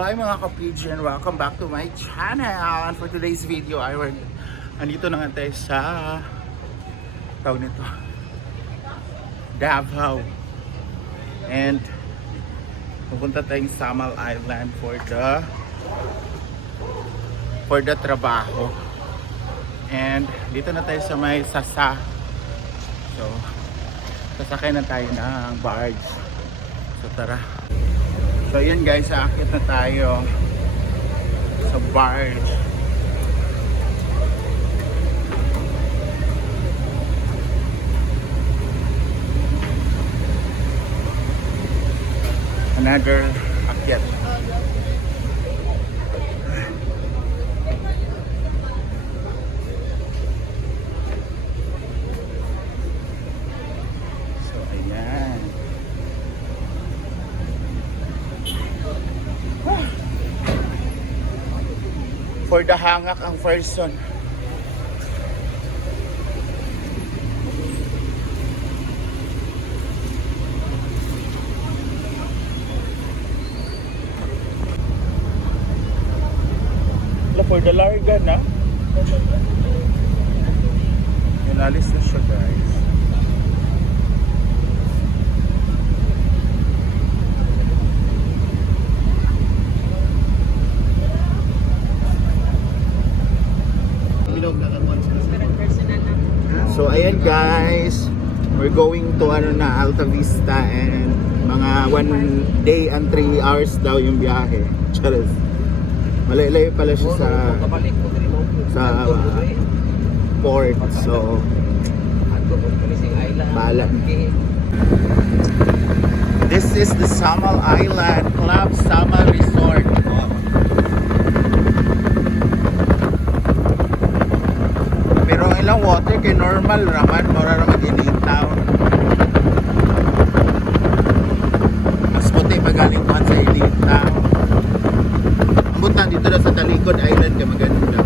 Hi mga ka-PG, welcome back to my channel. And for today's video, andito na nga tayo sa tawag nito, Davao. And pupunta tayong Samal Island for the trabaho. And dito na tayo sa may Sasa. So, sasakay na tayo ng barge. So tara. So yun guys, aakit na tayo sa barge. Another akyat. So ayan. For the hangak ang person. For the larga na. Inalis na siya guys. So ayan guys, we're going to Alta Vista, and mga 1 day and 3 hours daw yung biyahe. Charas. Malay-lay pala siya sa port. So bahala. This is the Samal Island Club Samal Resort. Pero ilang water kay normal raman, mura ra mag-initaw. Mas puti pagaling ko sa initaw. Ambutan dito na sa Talikod Island kay maganda.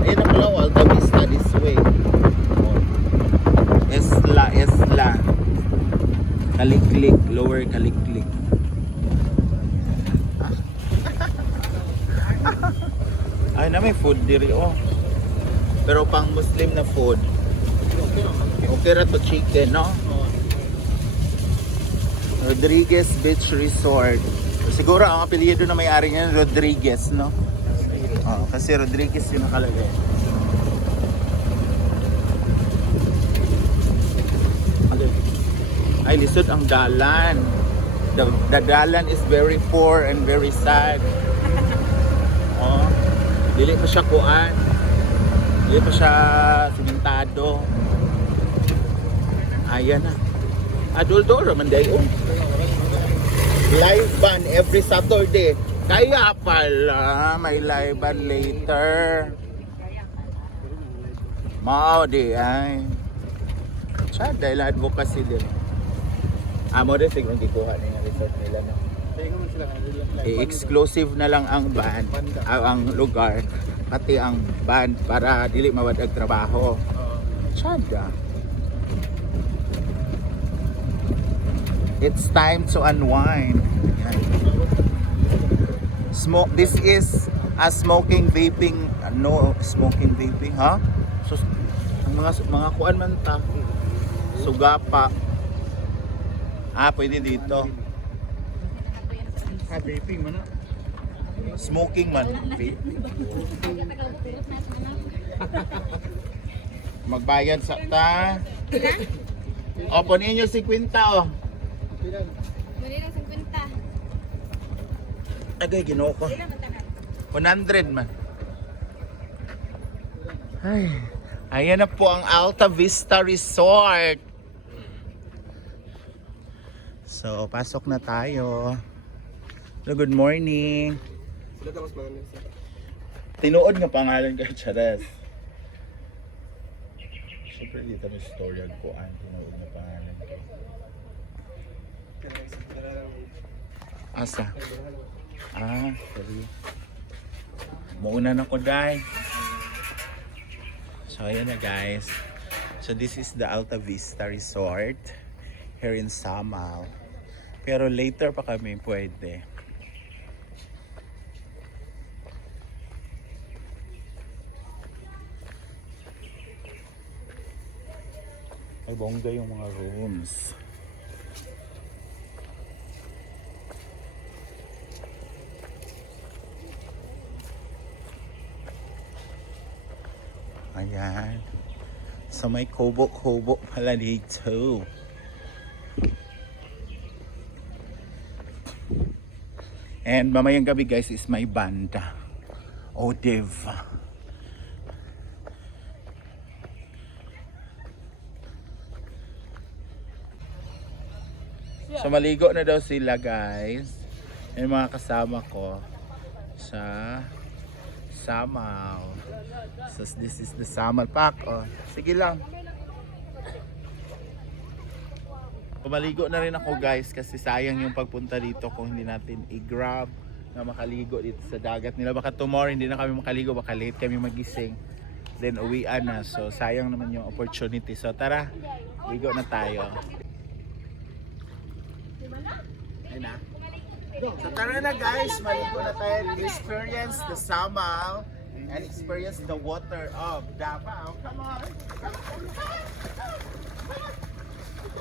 Ayun na pala, Alta Vista this way. Esla. Kaliklik, lower Kaliklik. Ay na, may food diri oh. Pero pang Muslim na food. Okay ra to, chicken, no? Rodriguez Beach Resort. Siguro ang apelyido na may-ari niyan Rodriguez, no? Oh, kasi Rodriguez yung nakalagay. Ay, lisod ang dalan. The dalan is very poor and very sad. Oh, dili pa siya kuan. Dili pa siya simentado. Ayan na. Adol-dol man dayo. Live band every Saturday. Kaya pala may live band later. Mao di ay. Siya dahil advocacy din. Amo rin siguro gikuha na yung resort nila, no? I-exclusive na lang ang band, ang lugar, pati ang band para dili mawadag trabaho. Tsada. It's time to unwind. This is a smoking vaping, no smoking vaping, ha? So, ang mga kuan man ta, sugapa. Pwede dito. Vaping man na. Smoking man. Vaping. Magbayad sa ta. O, punin nyo 50 o. Punin lang 50. Agay, ginoo ko. 100 man. Ay, ayan na po ang Alta Vista Resort. So, pasok na tayo. Hello, good morning. Tinuod nga pangalan ka, Charas. Siyempre, dito may storya ko. Tinuod nga pangalan ka. Asa? Sorry. Mauna na ko, Day. So ayan na guys. So this is the Alta Vista Resort here in Samal. Pero later pa kami pwede. Ay bongga yung mga rooms. Ayan. So may kubo-kubo pala dito. And mamayang gabi guys is may banda. Odiv. So maligo na daw sila guys. Yung mga kasama ko sa Samal. So this is the Samal Park. Oh, sige lang. Pumaligo na rin ako guys kasi sayang yung pagpunta dito kung hindi natin i-grab na makaligo dito sa dagat nila. Baka tomorrow hindi na kami makaligo, baka late kami magising. Then uwian na. So sayang naman yung opportunity. So tara, ligo na tayo. Ayun na. So tara na guys, maligo na tayo. Experience the Samal and experience the water of Davao. Come on!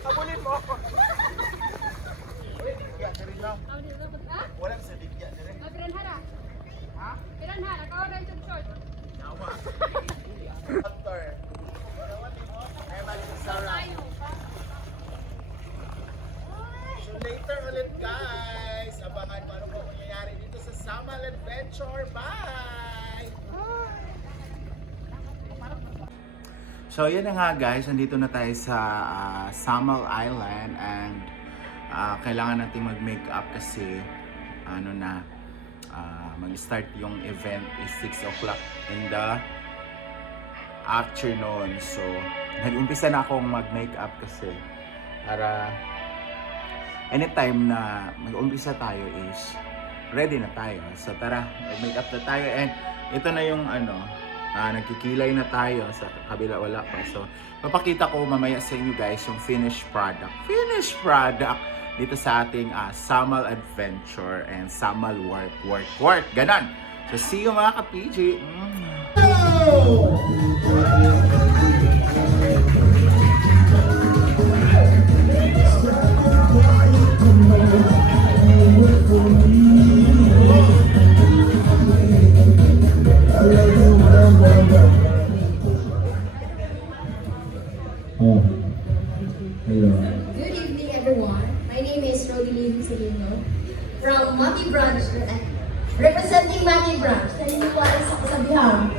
Habulin mo ako! Digya na rin lang. Walang sa digya na rin. Piranhara. Ha? Piranhara. Ka-orange and short. Nawa. Doctor. Ay, Sarah. So later ulit guys, abangan mo ano po mangyayari dito sa Samal Adventure. Bye! So yan na nga guys, nandito na tayo sa Samal Island and kailangan natin mag-makeup kasi mag-start yung event is 6 o'clock in the afternoon. So nag-umpisa na akong mag-makeup kasi para anytime na mag-umpisa tayo is ready na tayo. So tara, mag-makeup na tayo and ito na yung nagkikilay na tayo sa kabila, wala pa. So papakita ko mamaya sa inyo guys yung finished product dito sa ating Samal Adventure and Samal Work. Ganon. So see you mga ka-PG. Oh, hello. Good evening, everyone. My name is Rodeline Salino from Maki Branch, representing Maki Branch. Naniniwala sa kasabihan.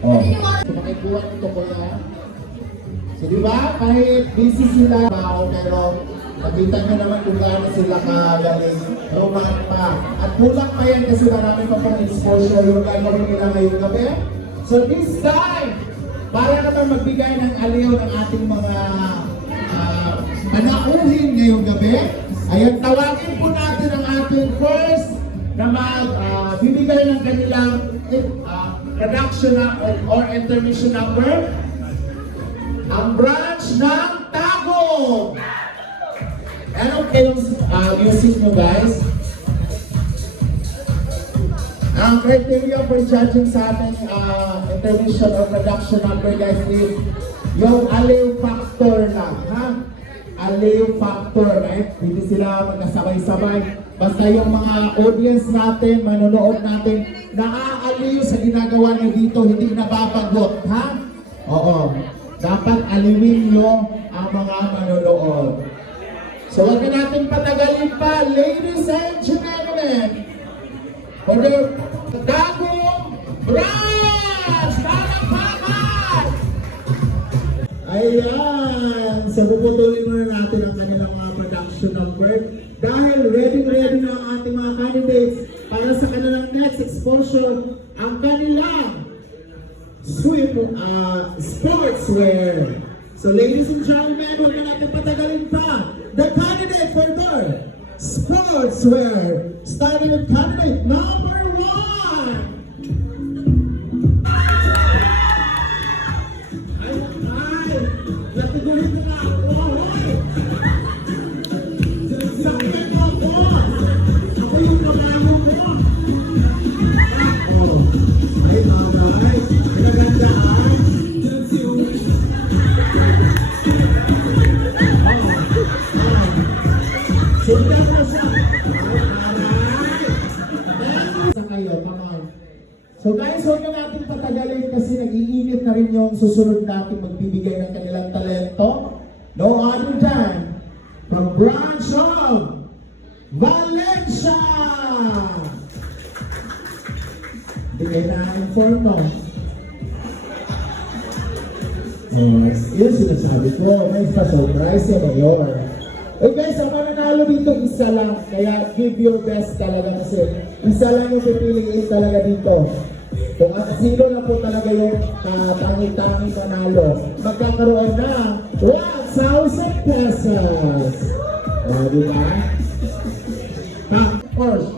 Oh, pakibuhat ito ko na. So di ba, kahit busy sila, pero nakita nyo naman kung gaano sila kagaling roman pa. At kulang pa yan kasi marami pa pang exposure yung gagawin nila ngayong gabi. So this time, para naman magbigay ng aliw ng ating mga panauhin ngayong gabi, ayan, tawagin po natin ang ating first na magbibigay ng kanilang production or intermission number, ang branch ng Tagum. Anong kayong music nyo guys? Ang criteria for judging sa ating intermission or production number guys is yung aliw factor lang, ha? Aliw factor, right? Hindi sila magkasabay-sabay. Basta yung mga audience natin, manonood natin, naaaliw sa ginagawa nyo dito, hindi nababagot, ha? Oo. Dapat aliwin nyo ang mga manonood. So wag na natin patagalin pa, ladies and gentlemen, for the Tagum Branch! Palakpakan! Ayan! So puputulin muna natin ang kanilang mga production number dahil ready na ang ating mga candidates para sa kanilang next exposure, ang kanilang sportswear. So ladies and gentlemen, huwag na natin patagalin pa. The candidate for the sportswear, starting with candidate number 1. So guys, huwag na natin patagalin kasi nag-iinit na rin yung susunod natin magbibigay ng kanilang talento. No other than from branch of Valencia! Bigay na ang inform mo. Yun sinasabi ko, may pa-surprise si Mayor. Eh guys, ang mananalo dito isa lang, kaya give your best talaga kasi isa lang yung pipiliin talaga dito. Kung sino lang po talaga yung tangi-tangi manalo, magkakaroon na 1,000 pesos. O, diba? Of course,